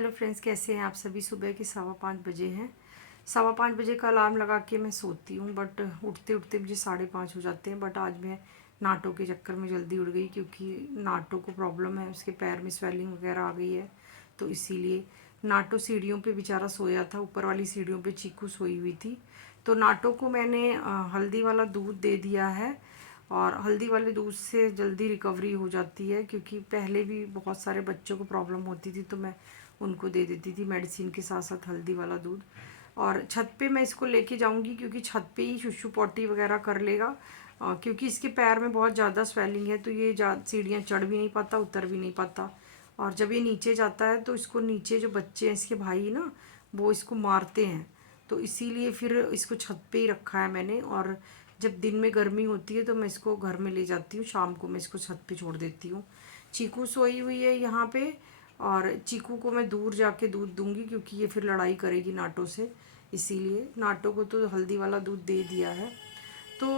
Hello friends, कैसे हैं आप सभी। सुबह के 5:15 बजे हैं। 5:15 का अलार्म लगा के मैं सोती हूँ, बट उठते उठते मुझे 5:30 हो जाते हैं। बट आज मैं नाटो के चक्कर में जल्दी उठ गई, क्योंकि नाटो को प्रॉब्लम है, उसके पैर में स्वेलिंग वगैरह आ गई है। तो इसीलिए नाटो सीढ़ियों पे बेचारा सोया था, ऊपर वाली सीढ़ियों पे चीकू सोई हुई थी। तो नाटो को मैंने हल्दी वाला दूध दे दिया है, और हल्दी वाले दूध से जल्दी रिकवरी हो जाती है, क्योंकि पहले भी बहुत सारे बच्चों को प्रॉब्लम होती थी, तो मैं उनको दे देती थी मेडिसिन के साथ साथ हल्दी वाला दूध। और छत पे मैं इसको लेके जाऊंगी, क्योंकि छत पे ही शुशु पॉटी वगैरह कर लेगा, क्योंकि इसके पैर में बहुत ज़्यादा स्वेलिंग है, तो ये सीढ़ियाँ चढ़ भी नहीं पाता, उतर भी नहीं पाता। और जब ये नीचे जाता है तो इसको नीचे जो बच्चे हैं इसके भाई ना, वो इसको मारते हैं। तो इसीलिए फिर इसको छत पे ही रखा है मैंने। और जब दिन में गर्मी होती है तो मैं इसको घर में ले जाती हूँ, शाम को मैं इसको छत पे छोड़ देती हूँ। चीकू सोई हुई है यहाँ पे, और चीकू को मैं दूर जाके दूध दूंगी, क्योंकि ये फिर लड़ाई करेगी नाटो से। इसीलिए नाटो को तो हल्दी वाला दूध दे दिया है। तो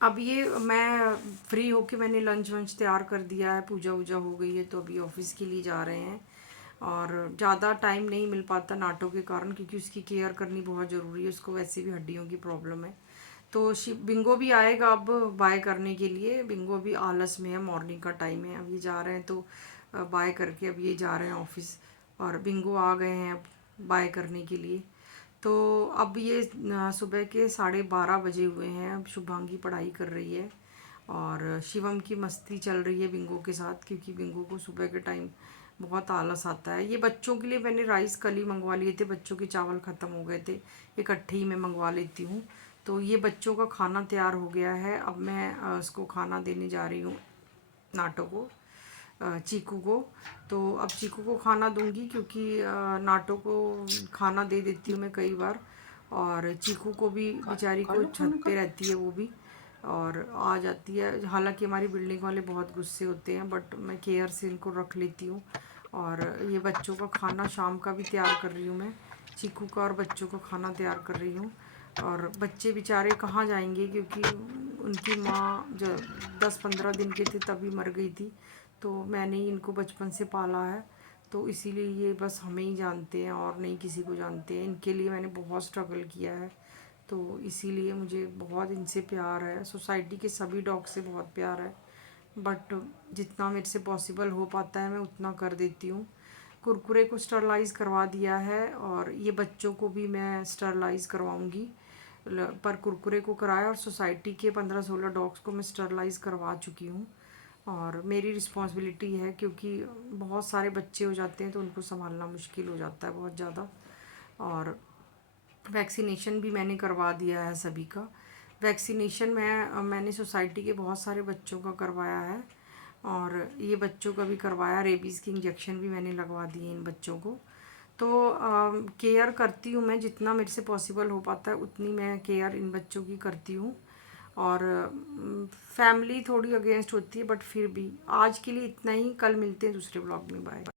अब ये मैं फ्री होके मैंने लंच वंच तैयार कर दिया है, पूजा वूजा हो गई है, तो अभी ऑफिस के लिए जा रहे हैं। और ज़्यादा टाइम नहीं मिल पाता नाटो के कारण, क्योंकि उसकी केयर करनी बहुत ज़रूरी है, उसको वैसे भी हड्डियों की प्रॉब्लम है। तो बिंगो भी आएगा अब बाय करने के लिए। बिंगो भी आलस में है, मॉर्निंग का टाइम है, अब ये जा रहे हैं, तो बाय करके अब ये जा रहे हैं ऑफिस। और बिंगो आ गए हैं अब बाय करने के लिए। तो अब ये सुबह के 12:30 बजे हुए हैं। अब शुभांगी पढ़ाई कर रही है, और शिवम की मस्ती चल रही है बिंगो के साथ, क्योंकि बिंगो को सुबह के टाइम बहुत आलस आता है। ये बच्चों के लिए मैंने राइस कल ही मंगवा लिए थे, बच्चों के चावल ख़त्म हो गए थे, इकट्ठे ही मैं मंगवा लेती हूँ। तो ये बच्चों का खाना तैयार हो गया है। अब मैं उसको खाना देने जा रही हूँ, नाटो को, चीकू को। तो अब चीकू को खाना दूंगी, क्योंकि नाटो को खाना दे देती हूँ मैं कई बार। और चीकू को भी, बेचारी को छत पे रहती है वो भी, और आ जाती है। हालांकि हमारी बिल्डिंग वाले बहुत गुस्से होते हैं, बट मैं केयर से इनको रख लेती हूँ। और ये बच्चों का खाना शाम का भी तैयार कर रही हूँ मैं, चीकू का और बच्चों का खाना तैयार कर रही हूँ। और बच्चे बेचारे कहाँ जाएंगे, क्योंकि उनकी माँ जब 10-15 दिन के थे तभी मर गई थी। तो मैंने ही इनको बचपन से पाला है, तो इसीलिए ये बस हमें ही जानते हैं और नहीं किसी को जानते हैं। इनके लिए मैंने बहुत स्ट्रगल किया है, तो इसीलिए मुझे बहुत इनसे प्यार है। सोसाइटी के सभी डॉग से बहुत प्यार है, बट जितना मेरे से पॉसिबल हो पाता है मैं उतना कर देती हूँ। कुरकुरे को स्टरलाइज़ करवा दिया है, और ये बच्चों को भी मैं स्टरलाइज़ करवाऊँगी। पर कुरकुरे को कराया, और सोसाइटी के 15-16 डॉग्स को मैं स्टरलाइज़ करवा चुकी हूँ। और मेरी रिस्पॉन्सिबिलिटी है, क्योंकि बहुत सारे बच्चे हो जाते हैं तो उनको संभालना मुश्किल हो जाता है बहुत ज़्यादा। और वैक्सीनेशन भी मैंने करवा दिया है सभी का। वैक्सीनेशन मैंने सोसाइटी के बहुत सारे बच्चों का करवाया है, और ये बच्चों का भी करवाया। रेबीज़ की इंजेक्शन भी मैंने लगवा दिए इन बच्चों को। तो केयर करती हूँ मैं, जितना मेरे से पॉसिबल हो पाता है उतनी मैं केयर इन बच्चों की करती हूँ। और फैमिली थोड़ी अगेंस्ट होती है, बट फिर भी आज के लिए इतना ही। कल मिलते हैं दूसरे ब्लॉग में। बाय।